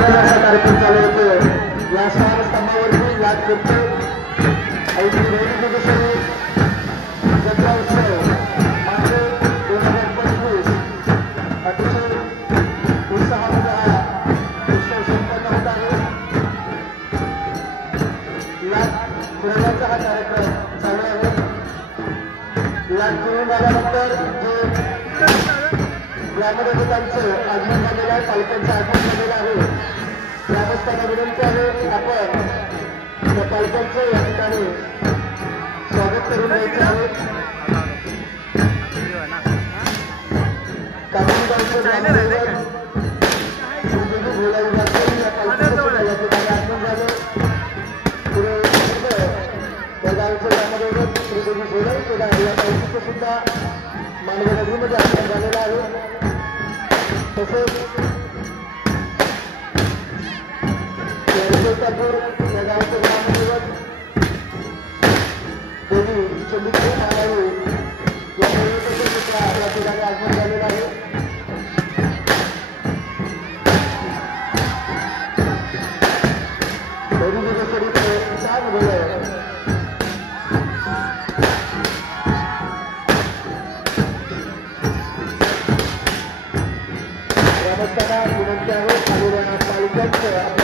कार्यक्रम चालू होतो या स्तंभावरती लाट करतो जत्रा उत्सव मार्च 2025 अतिशय उत्साहामध्ये हा उत्सव संपन्न होत आहे। लाट फिरवण्याचा हा कार्यक्रम चालू आहे। लाट फिरून झाल्यानंतर जे ग्रामदेवतांचं आगमन झालेलं आहे, पालकांचं आगमन झालेलं आहे। ग्रामस्थांना विनंती आहे आपण त्या पालकांचं या ठिकाणी स्वागत करून द्यायचं आहे। काशीगावचं ग्रामदैवत श्रीदेवी भोला विभागातील या पालखीचं या ठिकाणी आगमन झालं। पुढे त्या गावचं ग्रामदैवत श्रीदेवी भोला या पालखीचं सुद्धा मानव नगरीमध्ये आगमन झालेलं आहे। तसेच या गावचे ग्रामदैवत देवी चंद्रपूर मायाळू या दैवताचे सुद्धा या ठिकाणी आगमन झालेलं आहे। देवी दिवसरीचे छान झालं। ग्रामस्थांना विनंती आहे पालकांचं